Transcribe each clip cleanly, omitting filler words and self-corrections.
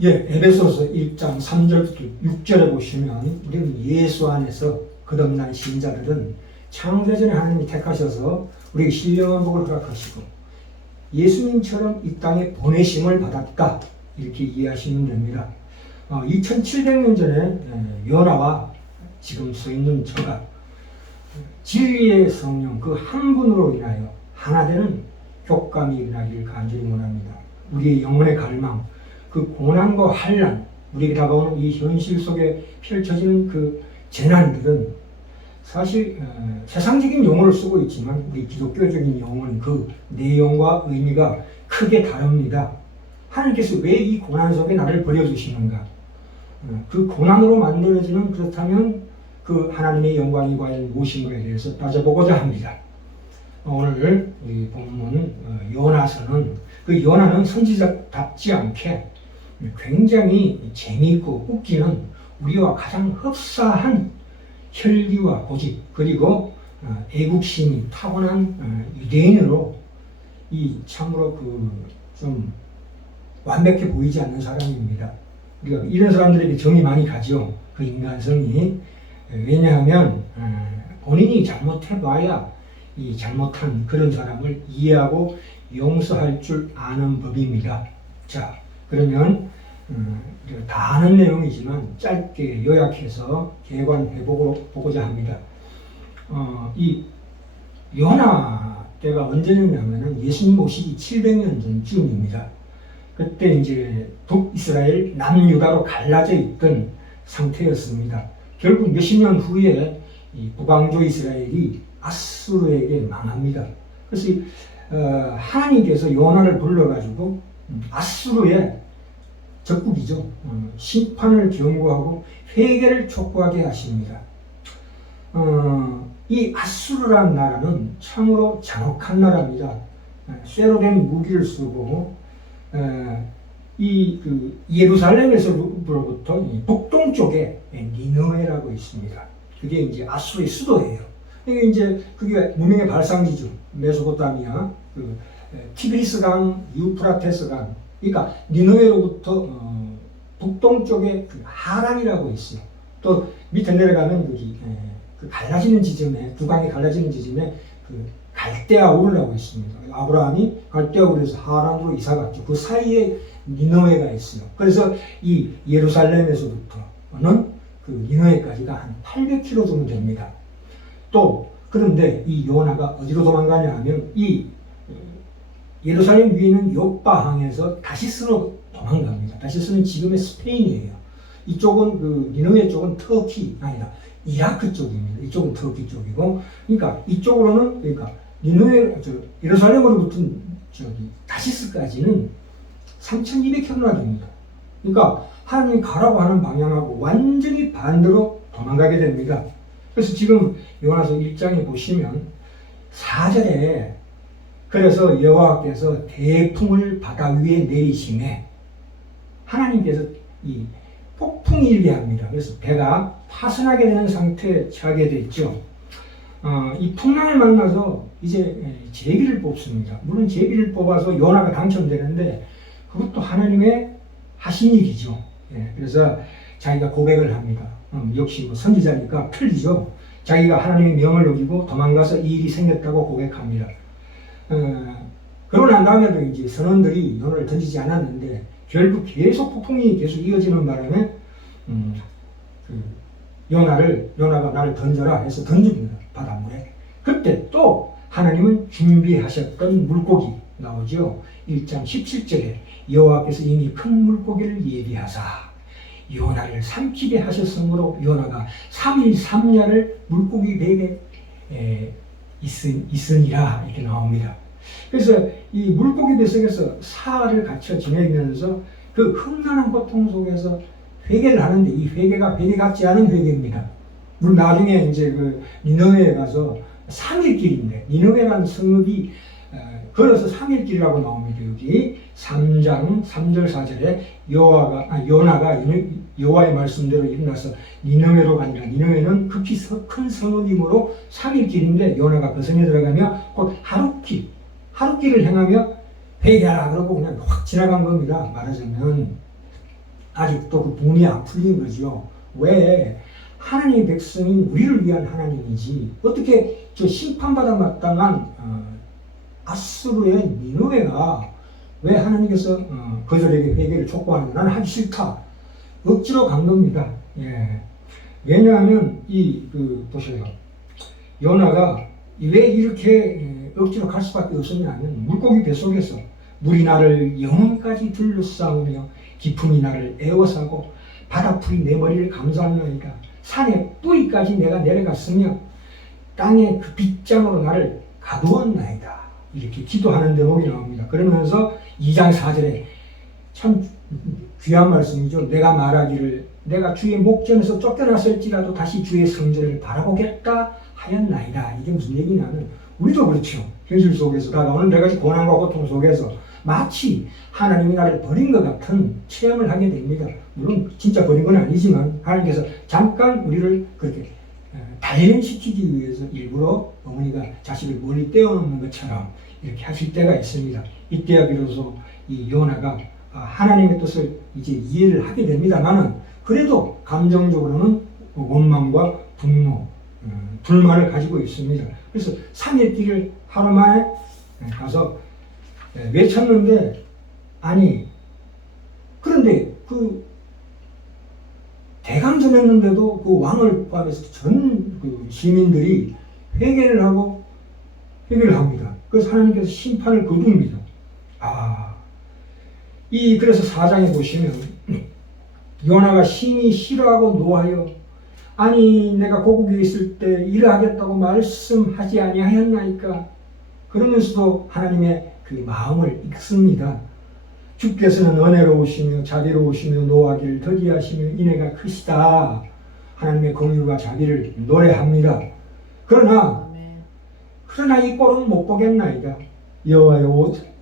예, 에베소서 1장 3절부터 6절에 보시면 우리는 예수 안에서 거듭난 신자들은 창세전에 하나님이 택하셔서 우리에게 신령한 복을 허락하시고 예수님처럼 이 땅에 보내심을 받았다, 이렇게 이해하시면 됩니다. 2700년 전에 요나와 지금 서 있는 저가 진리의 성령 그 한 분으로 인하여 하나 되는 교감이 일어나기를 간절히 원합니다. 우리의 영혼의 갈망, 그 고난과 환난, 우리에게 다가오는 이 현실 속에 펼쳐지는 그 재난들은 사실 세상적인 용어를 쓰고 있지만 우리 기독교적인 용어는 그 내용과 의미가 크게 다릅니다. 하나님께서 왜 이 고난 속에 나를 버려두시는가? 그 고난으로 만들어지는, 그렇다면 그 하나님의 영광이 과연 무엇인가에 대해서 따져보고자 합니다. 오늘 이 본문 요나서는 그 요나는 선지자답지 않게 굉장히 재미있고 웃기는, 우리와 가장 흡사한 혈기와 고집, 그리고 애국심이 타고난 유대인으로 이 참으로 좀 완벽해 보이지 않는 사람입니다. 우리가 이런 사람들에게 정이 많이 가죠. 그 인간성이. 왜냐하면 본인이 잘못해봐야 이 잘못한 그런 사람을 이해하고 용서할 줄 아는 법입니다. 자, 그러면 다 아는 내용이지만 짧게 요약해서 개관해보고자 합니다. 이 요나 때가 언제냐면은 예수님 오시기 700년 전쯤입니다. 그때 이제 북이스라엘, 남유다로 갈라져 있던 상태였습니다. 결국 몇십 년 후에 이 북왕조 이스라엘이 아수르에게 망합니다. 그래서 하나님께서 요나를 불러가지고 아수르의 적국이죠. 심판을 경고하고 회개를 촉구하게 하십니다. 이 아수르라는 나라는 참으로 잔혹한 나라입니다. 쇠로 된 무기를 쓰고 예루살렘에서부터 북동쪽에 니느웨라고 있습니다. 그게 이제 아수르의 수도예요. 이게 이제 그게 문명의 발상지죠. 메소포타미아, 티그리스강, 유프라테스강. 그러니까 니느웨로부터 북동쪽에 하란이라고 있어요. 또 밑에 내려가면 여기 그 갈라지는 지점에, 두 강이 갈라지는 지점에 갈대아 우르라고 있습니다. 아브라함이 갈대아 우르에서 하란으로 이사 갔죠. 그 사이에 니느웨가 있어요. 그래서 이 예루살렘에서부터는 그 니느웨까지가 한 800km 정도 됩니다. 또 그런데 이 요나가 어디로 도망가냐 하면 이 예루살렘 위에 있는 요바항에서 다시스로 도망갑니다. 다시스는 지금의 스페인이에요. 이쪽은 그 니느웨 쪽은 터키, 아니다, 이라크 쪽입니다. 이쪽은 터키 쪽이고, 그러니까 이쪽으로는, 그러니까 니느웨, 예루살렘으로부터 다시스까지는 3,200km나 됩니다. 그러니까 하나님이 가라고 하는 방향하고 완전히 반대로 도망가게 됩니다. 그래서 지금 요나서 1장에 보시면 4절에 그래서 여호와께서 대풍을 바다 위에 내리심에 하나님께서 이 폭풍이 일게 합니다. 그래서 배가 파손하게 되는 상태에 처하게 됐죠. 이 풍랑을 만나서 이제 제비를 뽑습니다. 물론 제비를 뽑아서 요나가 당첨되는데 그것도 하나님의 하신 일이죠. 그래서 자기가 고백을 합니다. 역시 뭐 선지자니까 틀리죠. 자기가 하나님의 명을 어기고 도망가서 이 일이 생겼다고 고백합니다. 그러고 난 다음에도 이제 선원들이 요나를 던지지 않았는데 결국 계속 폭풍이 계속 이어지는 바람에 요나가 나를 던져라 해서 던집니다. 바닷물에. 그때 또 하나님은 준비하셨던 물고기 나오죠. 1장 17절에 여호와께서 이미 큰 물고기를 예비하사 요나를 삼키게 하셨으므로 요나가 3일 3야를 물고기 배에 있으니라, 이렇게 나옵니다. 그래서 이 물고기 뱃속에서 사흘을 갇혀 지내면서 그 험난한 고통 속에서 회개를 하는데 이 회개가 회개 같지 않은 회개입니다. 물론 나중에 이제 그 니느웨에 가서 3일 길인데, 니느웨라는 성읍이 걸어서 3일 길이라고 나옵니다. 여기 3장 3절 4절에 요나가 여호와의 말씀대로 일어나서 니느웨로 가니라. 니느웨는 극히 큰 성읍이므로 3일 길인데 요나가 그 성에 들어가며 곧 하루길을 행하며 회개하라 그러고 그냥 확 지나간 겁니다. 말하자면 아직도 그 분이 안 풀린 거죠. 왜 하나님의 백성인 우리를 위한 하나님이지 어떻게 저 심판받아 마땅한 아수르의 니느웨가 왜 하나님께서 그들에게 회개를 촉구하는 나는 하기 싫다. 억지로 간 겁니다. 예. 왜냐하면 보세요. 요나가 왜 이렇게 억지로 갈 수밖에 없었냐면 물고기 뱃속에서 물이 나를 영혼까지 둘러싸우며 깊음이 나를 에워싸고 바다풀이 내 머리를 감싸느니까 산의 뿌리까지 내가 내려갔으며 땅의 그 빗장으로 나를 가두었나이다. 이렇게 기도하는 대목이 나옵니다. 그러면서 2장 4절에 참 귀한 말씀이죠. 내가 말하기를 내가 주의 목전에서 쫓겨났을지라도 다시 주의 성전을 바라보겠다 하였나이다. 이게 무슨 얘기냐면 우리도 그렇죠. 현실 속에서 다가오는 여러 가지 고난과 고통 속에서 마치 하나님이 나를 버린 것 같은 체험을 하게 됩니다. 물론 진짜 버린 건 아니지만 하나님께서 잠깐 우리를 그렇게 단련시키기 위해서 일부러 어머니가 자식을 멀리 떼어놓는 것처럼 이렇게 하실 때가 있습니다. 이때야 비로소 이 요나가 하나님의 뜻을 이제 이해를 하게 됩니다만은 그래도 감정적으로는 원망과 분노, 불만을 가지고 있습니다. 그래서 3일 길을 하루 만에 가서 외쳤는데 그런데 그 대강전했는데도 그 왕을 포함해서 전 그 시민들이 회개를 합니다. 그래서 하나님께서 심판을 거둡니다. 그래서 4장에 보시면 요나가 심히 싫어하고 노하여 내가 고국에 있을 때 일을 하겠다고 말씀하지 아니하였나이까. 그러면서도 하나님의 그 마음을 읽습니다. 주께서는 은혜로우시며 자비로우시며 노하기를 더디하시며 인애가 크시다. 하나님의 긍휼과 자비를 노래합니다. 그러나 이 꼴은 못 보겠나이다. 여호와의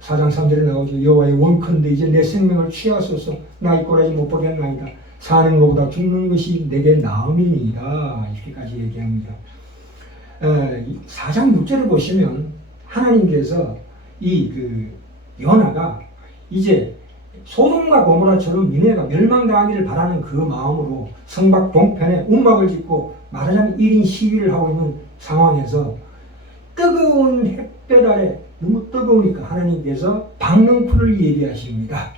4장 3절에 나오죠. 여호와의 원컨대 이제 내 생명을 취하소서. 나 이 꼴하지 못 보겠나이다. 사는 것보다 죽는 것이 내게 나음이니이다. 이렇게까지 얘기합니다. 4장 6절을 보시면 하나님께서 요나가 이제 소돔과 고모라처럼 니네가 멸망당하기를 바라는 그 마음으로 성곽 동편에 움막을 짓고 말하자면 1인 시위를 하고 있는 상황에서 뜨거운 햇볕 아래 너무 뜨거우니까 하나님께서 박능쿨을 예비하십니다.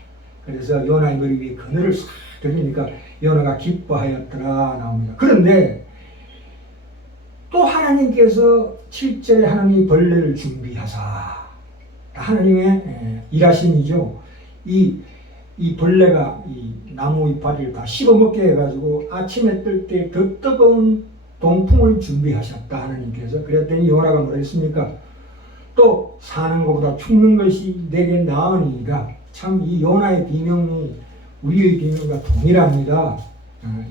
그래서 요나의 머리 위에 그늘을 싹 들리니까 요나가 기뻐하였더라 나옵니다. 그런데 또 하나님께서 7절에 하나님이 벌레를 준비하사 하나님의 일하심이죠. 이 벌레가 이 나무 이파리를 다 씹어먹게 해가지고 아침에 뜰 때 더 뜨거운 동풍을 준비하셨다 하나님께서. 그랬더니 요나가 뭐라 했습니까? 또 사는 것보다 죽는 것이 내게 나으니이다. 참 이 요나의 비명이 우리의 비명과 동일합니다.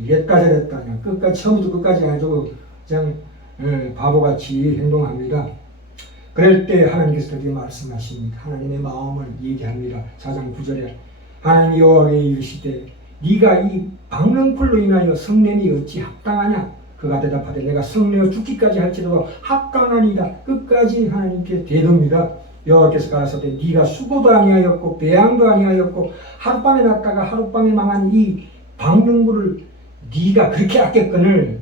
이랬다 저랬다 그냥 끝까지 처음부터 끝까지 아주 그냥 바보같이 행동합니다. 그럴 때 하나님께서 드디어 말씀하십니다. 하나님의 마음을 얘기합니다. 4장 9절에 하나님이 여호와께 이르시되 네가 이 박능풀로 인하여 성냄이 어찌 합당하냐? 그가 대답하되 내가 성내어 죽기까지 할지라도 합당하니이다. 끝까지 하나님께 대듭니다. 여호와께서 가라사대 네가 수고도 아니하였고 배양도 아니하였고 하룻밤에 났다가 하룻밤에 망한 이 박능풀을 네가 그렇게 아꼈거늘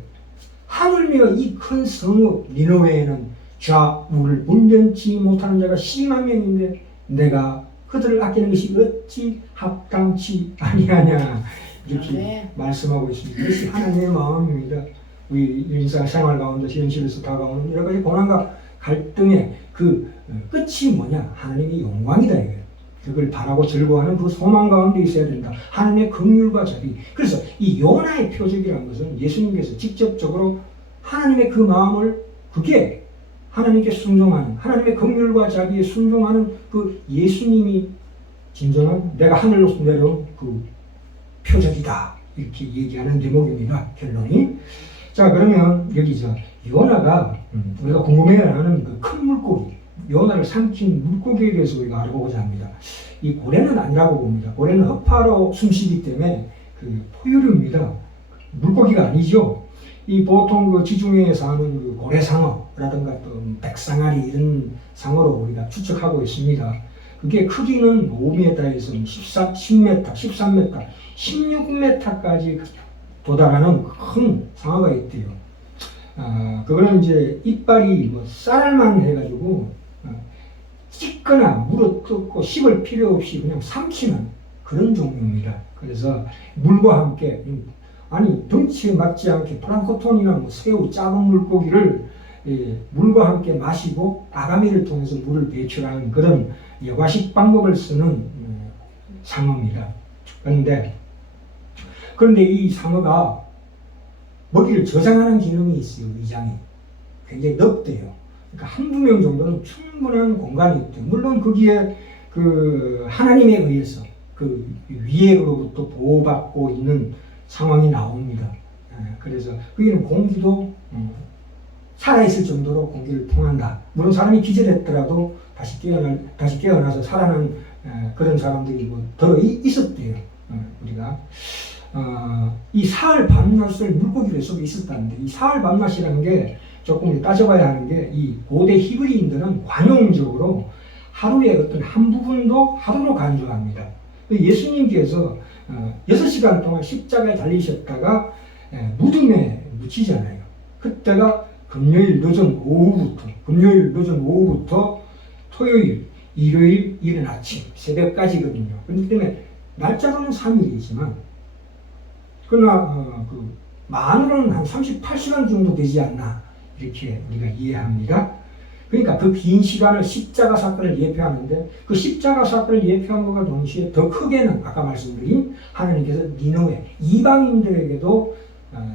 하물며 이 큰 성읍 니느웨에는 좌우를 분변치 못하는 자가 10만 명인데 내가 그들을 아끼는 것이 어찌 합당치 아니하냐 이렇게 말씀하고 있습니다. 이것이 하나님의 마음입니다. 우리 일상생활 가운데 현실에서 다가오는 여러 가지 고난과 갈등의 그 끝이 뭐냐? 하나님의 영광이다 이거예요. 그걸 바라고 즐거워하는 그 소망 가운데 있어야 된다. 하나님의 긍휼과 자비. 그래서 이 요나의 표적이라는 것은 예수님께서 직접적으로 하나님의 그 마음을 그게 하나님께 순종하는 하나님의 긍휼과 자비에 순종하는 그 예수님이 진정한 내가 하늘로서 내려온 그 표적이다 이렇게 얘기하는 대목입니다. 결론이. 자 그러면 여기 요나가 우리가 궁금해하는 그 큰 물고기 요나를 삼킨 물고기에 대해서 우리가 알아보고자 합니다. 이 고래는 아니라고 봅니다. 고래는 허파로 숨쉬기 때문에 그 포유류입니다. 물고기가 아니죠. 이 보통 그 지중해에 사는 그 고래상어라든가 또 백상아리 이런 상어로 우리가 추측하고 있습니다. 그게 크기는 5m에서 10m, 13m, 16m까지 도달하는 큰 상어가 있대요. 그거는 이제 이빨이 뭐 쌀만 해가지고 찢거나 물어뜯고 씹을 필요 없이 그냥 삼키는 그런 종류입니다. 그래서 물과 함께 아니 덩치에 맞지 않게 플랑크톤이나 뭐 새우 작은 물고기를 물과 함께 마시고 아가미를 통해서 물을 배출하는 그런 여과식 방법을 쓰는 상어입니다. 그런데 이 상어가 먹이를 저장하는 기능이 있어요. 위장이 굉장히 넓대요. 그러니까 한두 명 정도는 충분한 공간이 있대요. 물론 거기에 그 하나님에 의해서 그 위액으로부터 보호받고 있는 상황이 나옵니다. 그래서 거기는 공기도 살아있을 정도로 공기를 통한다. 물론 사람이 기절했더라도 다시 깨어나서 살아난 그런 사람들이 뭐 들어 있었대요. 우리가 이 사흘 밤낮을 물고기를 속에 있었다는데, 이 사흘 밤낮이라는 게 조금 따져봐야 하는 게, 이 고대 히브리인들은 관용적으로 하루의 어떤 한 부분도 하루로 간주합니다. 예수님께서 6시간 동안 십자가에 달리셨다가 무덤에 묻히잖아요. 그때가 금요일 늦은 오후부터 토요일, 일요일 이른 아침, 새벽까지거든요. 그렇기 때문에 날짜로는 3일이지만 그러나 만으로는 한 38시간 정도 되지 않나 이렇게 우리가 이해합니다. 그러니까 그 긴 시간을 십자가 사건을 예표하는데, 그 십자가 사건을 예표하는 것과 동시에 더 크게는 아까 말씀드린 하나님께서 니느웨 이방인들에게도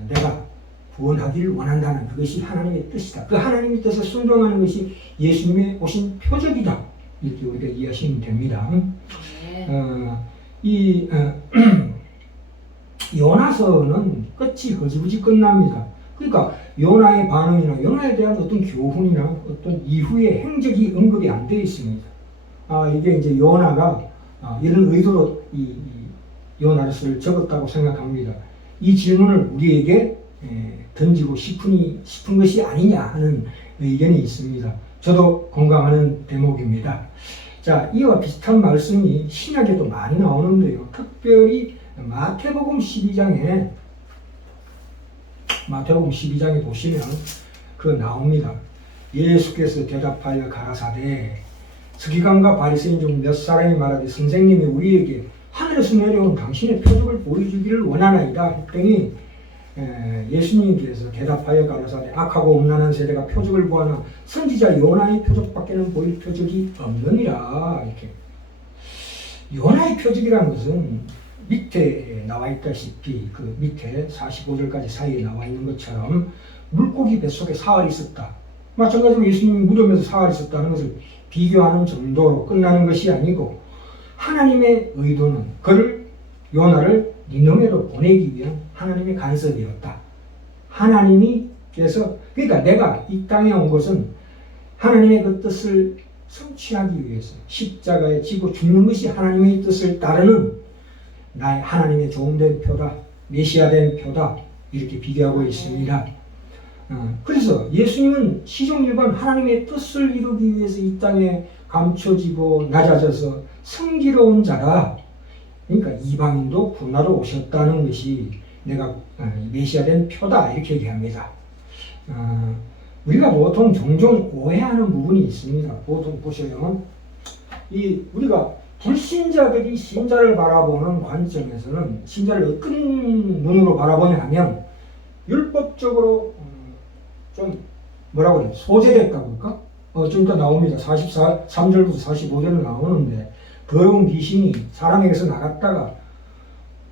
내가 구원하기를 원한다는 그것이 하나님의 뜻이다. 그 하나님의 뜻에 순종하는 것이 예수님의 오신 표적이다. 이렇게 우리가 이해하시면 됩니다. 요나서는 끝이 흐지부지 끝납니다. 그러니까 요나의 반응이나 요나에 대한 어떤 교훈이나 어떤 이후의 행적이 언급이 안 되어 있습니다. 이게 이제 요나가 이런 의도로 이 요나서를 적었다고 생각합니다. 이 질문을 우리에게 던지고 싶은 것이 아니냐 하는 의견이 있습니다. 저도 공감하는 대목입니다. 자, 이와 비슷한 말씀이 신약에도 많이 나오는데요. 특별히 마태복음 12장에 보시면 나옵니다. 예수께서 대답하여 가라사대 서기관과 바리새인 중 몇 사람이 말하되 선생님이 우리에게 하늘에서 내려온 당신의 표적을 보여주기를 원하나이다 했더니 예수님께서 대답하여 가라사대 악하고 음란한 세대가 표적을 구하나 선지자 요나의 표적밖에는 보일 표적이 없느니라. 이렇게 요나의 표적이라는 것은 밑에 나와 있다시피 그 밑에 45절까지 사이에 나와 있는 것처럼 물고기 뱃속에 사활이 있었다. 마찬가지로 예수님이 무덤에서 사활이 있었다는 것을 비교하는 정도로 끝나는 것이 아니고, 하나님의 의도는 요나를 니느웨로 보내기 위한 하나님의 간섭이었다. 하나님께서, 그러니까 내가 이 땅에 온 것은 하나님의 그 뜻을 성취하기 위해서 십자가에 지고 죽는 것이 하나님의 뜻을 따르는 나의 하나님의 종된 표다, 메시아된 표다, 이렇게 비교하고 있습니다. 그래서 예수님은 시종일관 하나님의 뜻을 이루기 위해서 이 땅에 감춰지고 낮아져서 성기로운 자라. 그러니까 이방인도 구원하러 오셨다는 것이 내가 메시아된 표다, 이렇게 얘기합니다. 우리가 보통 종종 오해하는 부분이 있습니다. 보통 보시면 우리가 불신자들이 신자를 바라보는 관점에서는 신자를 어떤 눈으로 바라보냐 하면 율법적으로 좀 뭐라고 해요? 소재됐다고 할까? 좀 이따 나옵니다. 43절부터 45절로 나오는데, 더러운 귀신이 사람에게서 나갔다가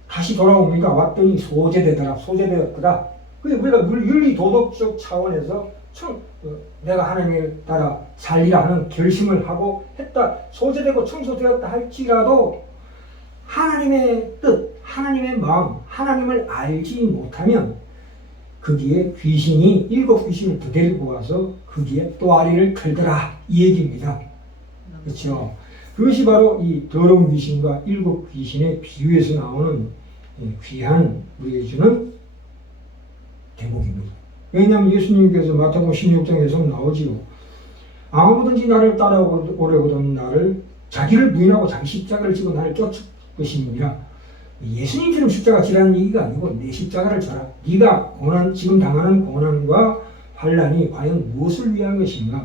다시 돌아옵니까? 왔더니 소재되었더라. 근데 우리가 윤리 도덕적 차원에서 내가 하나님에 따라 살리라 하는 결심을 하고 했다, 소재되고 청소되었다 할지라도 하나님의 뜻, 하나님의 마음, 하나님을 알지 못하면 거기에 일곱 귀신을 더 데리고 와서 거기에 또아리를 틀더라, 이 얘기입니다. 그렇죠? 그것이 바로 이 더러운 귀신과 일곱 귀신의 비유에서 나오는 귀한 우리에게 주는 대목입니다. 왜냐하면 예수님께서 마태복음 16장에서 나오지요. 아무든지 나를 따라오려거든 나를 자기를 부인하고 자기 십자가를 지고 나를 쫓을 것이니라. 예수님처럼 십자가 지라는 얘기가 아니고 내 십자가를 져라. 네가 지금 당하는 고난과 환난이 과연 무엇을 위한 것인가?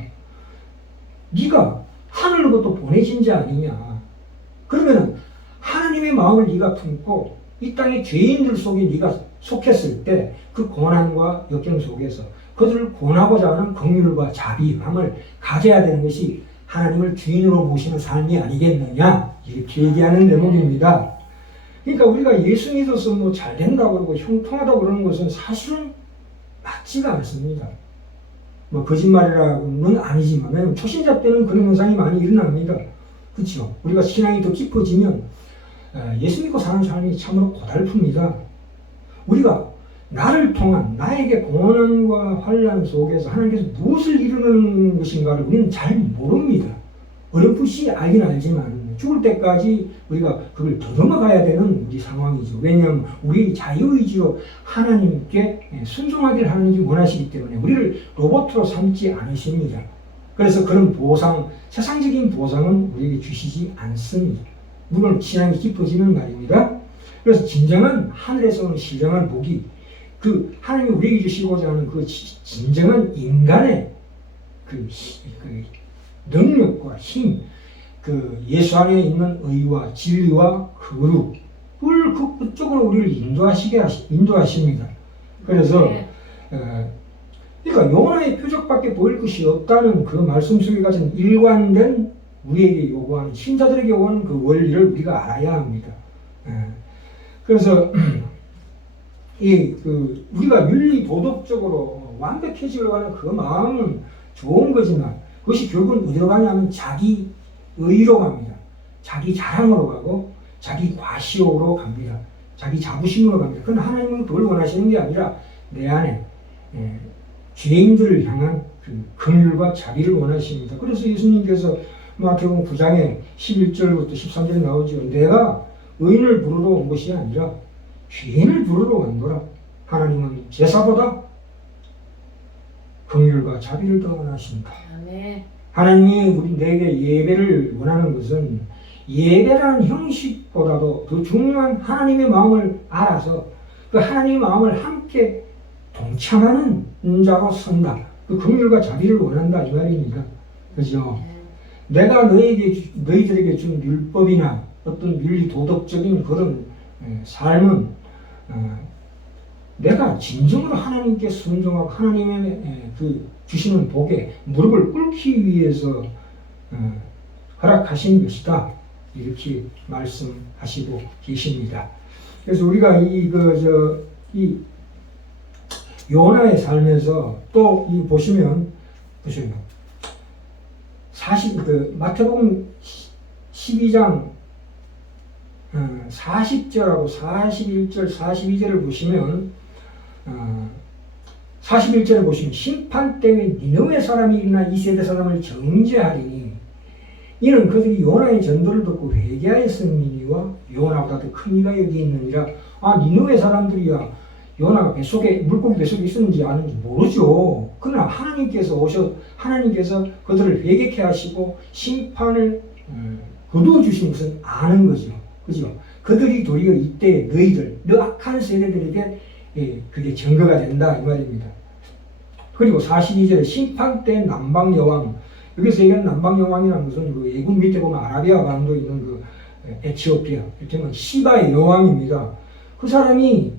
네가 하늘로부터 보내진 자 아니냐? 그러면 하나님의 마음을 네가 품고 이 땅의 죄인들 속에 네가 속했을 때 그 고난과 역경 속에서 그들을 구원하고자 하는 긍휼과 자비함을 가져야 되는 것이 하나님을 주인으로 모시는 삶이 아니겠느냐? 이렇게 얘기하는 대목입니다. 그러니까 우리가 예수 믿어서 뭐 잘 된다고 그러고 형통하다고 그러는 것은 사실은 맞지가 않습니다. 뭐 거짓말이라고는 아니지만, 왜냐면 초신자 때는 그런 현상이 많이 일어납니다. 그렇죠? 우리가 신앙이 더 깊어지면 예수 믿고 사는 삶이 참으로 고달픕니다. 우리가 나를 통한 나에게 고난과 환난 속에서 하나님께서 무엇을 이루는 것인가를 우리는 잘 모릅니다. 어렴풋이 알긴 알지만 죽을 때까지 우리가 그걸 더듬어 가야 되는 우리 상황이죠. 왜냐하면 우리 자유의지로 하나님께 순종하기를 하나님이 원하시기 때문에 우리를 로봇으로 삼지 않으십니다. 그래서 그런 보상, 세상적인 보상은 우리에게 주시지 않습니다. 물론 신앙이 깊어지는 말입니다. 그래서 진정한 하늘에서 오는 신령한 복이 그 하나님이 우리에게 주시고자 하는 그 진정한 인간의 그 능력과 힘, 그 예수 안에 있는 의와 진리와 거룩을 그쪽으로 우리를 인도하십니다. 그래서 그러니까 요나의 표적밖에 보일 것이 없다는 그 말씀 속에 가진 일관된 우리에게 요구하는, 신자들에게 요구하는 그 원리를 우리가 알아야 합니다. 그래서 우리가 윤리 도덕적으로 완벽해지려고 하는 그 마음은 좋은 거지만 그것이 결국은 어디로 가냐면 자기 의로 갑니다. 자기 자랑으로 가고 자기 과시욕으로 갑니다. 자기 자부심으로 갑니다. 그런데 하나님은 그걸 원하시는 게 아니라 내 안에 죄인들을 향한 그 긍휼과 자비를 원하십니다. 그래서 예수님께서 마태복음 9장에 11절부터 13절에 나오죠. 내가 의인을 부르러 온 것이 아니라 죄인을 부르러 왔노라. 하나님은 제사보다 긍휼과 자비를 더 원하십니다. 하나님이 내게 예배를 원하는 것은 예배라는 형식보다도 더 중요한 하나님의 마음을 알아서 그 하나님의 마음을 함께 동참하는 자로 선다. 그 긍휼과 자비를 원한다 이 말입니다. 그죠? 내가 너희들에게 준 율법이나 어떤 윤리 도덕적인 그런 삶은 내가 진정으로 하나님께 순종하고 하나님의 그 주시는 복에 무릎을 꿇기 위해서 허락하신 것이다. 이렇게 말씀하시고 계십니다. 그래서 우리가 이 요나의 삶에서 또 보시면 마태복음 12장 40절하고 41절, 42절을 보시면 41절에 보시면 심판 때문에 니느웨 사람이 일어나 이 세대 사람을 정죄하리니 이는 그들이 요나의 전도를 듣고 회개하였음이니와 요나보다 더 큰 이가 여기 있느니라. 니느웨 사람들이야 요나가 물고기 뱃속에 있었는지 아는지 모르죠. 그러나 하나님께서 그들을 회개케 하시고 심판을 거두어 주신 것은 아는 거죠. 그죠? 그들이 도리어 이때 너 악한 세대들에게 그게 증거가 된다 이 말입니다. 그리고 42절에 심판 때 남방 여왕, 여기서 얘기하는 남방 여왕이라는 것은 그 애굽 밑에 보면 아라비아 반도에 있는 그 에티오피아, 이를테면 시바의 여왕입니다. 그 사람이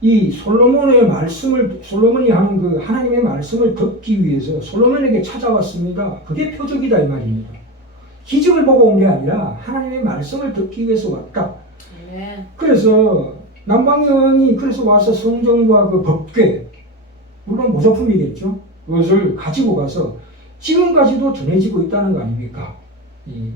이 솔로몬이 하는 그 하나님의 말씀을 듣기 위해서 솔로몬에게 찾아왔습니다. 그게 표적이다 이 말입니다. 기적을 보고 온 게 아니라 하나님의 말씀을 듣기 위해서 왔다. 그래서 남방여왕이 그래서 와서 성경과 그 법궤, 물론 모조품이겠죠. 그것을 가지고 가서 지금까지도 전해지고 있다는 거 아닙니까? 이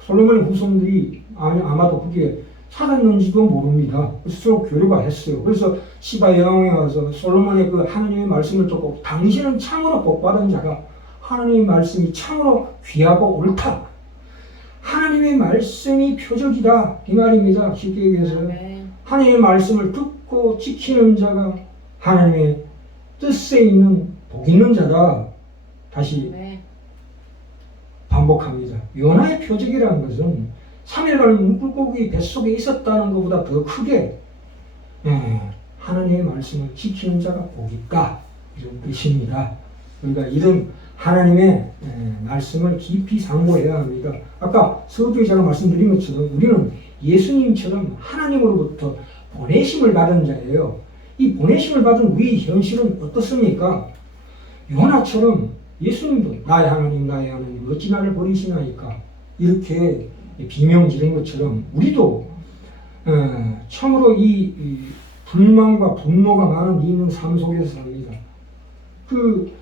솔로몬의 후손들이 아마도 그게 살았는지도 모릅니다. 그래서 서로 교류가 했어요. 그래서 시바 여왕에 와서 솔로몬의 그 하나님의 말씀을 듣고 당신은 참으로 복받은 자가 하나님의 말씀이 참으로 귀하고 옳다. 하나님의 말씀이 표적이다. 이 말입니다. 쉽게 얘기해서 하나님의 말씀을 듣고 지키는 자가 하나님의 뜻에 있는 복 있는 자다. 다시 반복합니다. 요나의 표적이라는 것은 3일간 물고기 뱃속에 있었다는 것보다 더 크게 하나님의 말씀을 지키는 자가 복있다 이런 뜻입니다. 그러니까 이런 하나님의 말씀을 깊이 상고해야 합니다. 아까 서두에 말씀드린 것처럼 우리는 예수님처럼 하나님으로부터 보내심을 받은 자예요. 이 보내심을 받은 우리 현실은 어떻습니까? 요나처럼 예수님도 나의 하나님 어찌 나를 버리시나이까 이렇게 비명 지른 것처럼 우리도 참으로 이 불만과 분노가 많은 있는 삶 속에서 삽니다. 그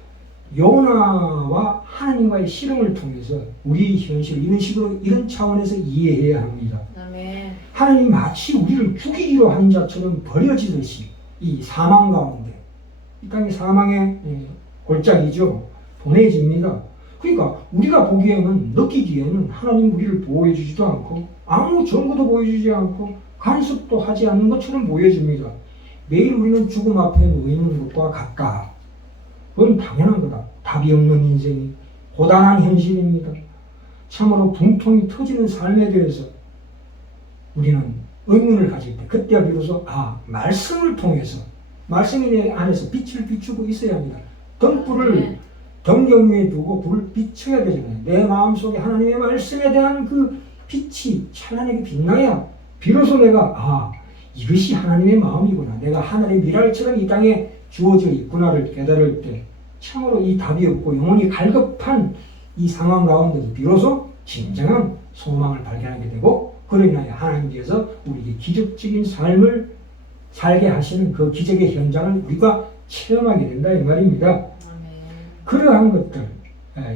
요나와 하나님과의 씨름을 통해서 우리 현실을 이런 식으로 이런 차원에서 이해해야 합니다. 아멘. 하나님이 마치 우리를 죽이기로 한 자처럼 버려지듯이 이 사망 가운데 이 땅이 사망의 골짜기죠. 보내집니다. 그러니까 우리가 보기에는 느끼기에는 하나님 우리를 보호해 주지도 않고 아무 증거도 보여주지 않고 간섭도 하지 않는 것처럼 보여집니다. 매일 우리는 죽음 앞에 놓여 있는 것과 같다. 그건 당연한 거다. 답이 없는 인생이 고단한 현실입니다. 참으로 분통이 터지는 삶에 대해서 우리는 의문을 가질 때 그때야 비로소 말씀을 통해서 말씀이 내 안에서 빛을 비추고 있어야 합니다. 등불을 등경 위에 두고 불을 비춰야 되잖아요. 내 마음속에 하나님의 말씀에 대한 그 빛이 찬란하게 빛나야 비로소 내가 이것이 하나님의 마음이구나. 내가 하늘의 미랄처럼 이 땅에 주어져 있구나를 깨달을 때 참으로 이 답이 없고 영혼이 갈급한 이 상황 가운데서 비로소 진정한 소망을 발견하게 되고 그로 인하여 하나님께서 우리에게 기적적인 삶을 살게 하시는 그 기적의 현장을 우리가 체험하게 된다 이 말입니다. 그러한 것들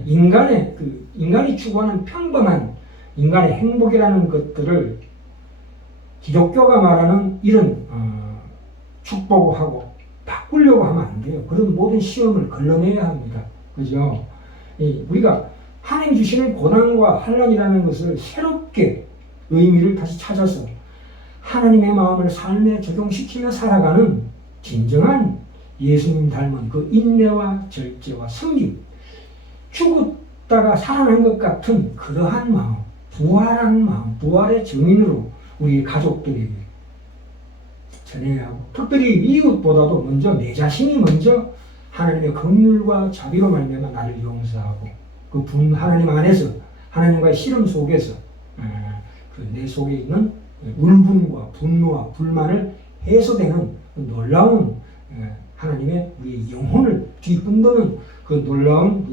인간이 추구하는 평범한 인간의 행복이라는 것들을 기독교가 말하는 이런 축복을 하고 바꾸려고 하면 안 돼요. 그런 모든 시험을 걸러내야 합니다. 그죠? 우리가 하나님 주시는 고난과 환난이라는 것을 새롭게 의미를 다시 찾아서 하나님의 마음을 삶에 적용시키며 살아가는 진정한 예수님 닮은 그 인내와 절제와 섬김, 죽었다가 살아난 것 같은 그러한 마음, 부활한 마음, 부활의 증인으로 우리 가족들에게 전해야 하고 특별히 이웃보다도 먼저 내 자신이 먼저 하나님의 긍휼과 자비로 말미암아 나를 용서하고 그 하나님 안에서 하나님과의 씨름 속에서 내 속에 있는 울분과 분노와 불만을 해소되는 그 놀라운 하나님의 우리의 영혼을 뒤흔드는 그 놀라운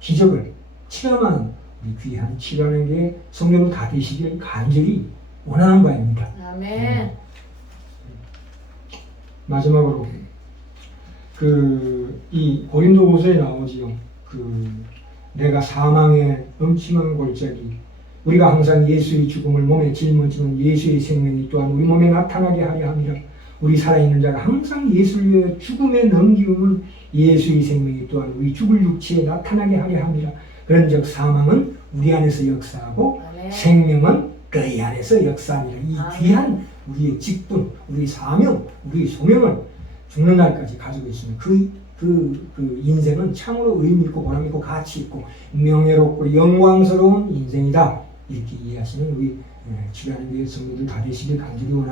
기적을 체험하는 우리 귀한 치료하는 게 성령으로 다 되시길 간절히 원하는 바입니다. 아멘. 마지막으로 이 고린도후서에 나오지요. 내가 사망의 음침한 골짜기 우리가 항상 예수의 죽음을 몸에 짊어지는 예수의 생명이 또한 우리 몸에 나타나게 하려 함이라. 우리 살아있는 자가 항상 예수를 위해 죽음에 넘기움은 예수의 생명이 또한 우리 죽을 육체에 나타나게 하려 함이라. 그런즉 사망은 우리 안에서 역사하고 아멘. 생명은 그의 안에서 역사하니라. 이 아멘. 귀한 우리의 직분, 우리 사명, 우리 소명을 죽는 날까지 가지고 있으면 그 인생은 참으로 의미 있고 보람 있고 가치 있고 명예롭고 영광스러운 인생이다. 이렇게 이해하시는 우리 주변의 성도들 다 되시길 간절히 원합니다.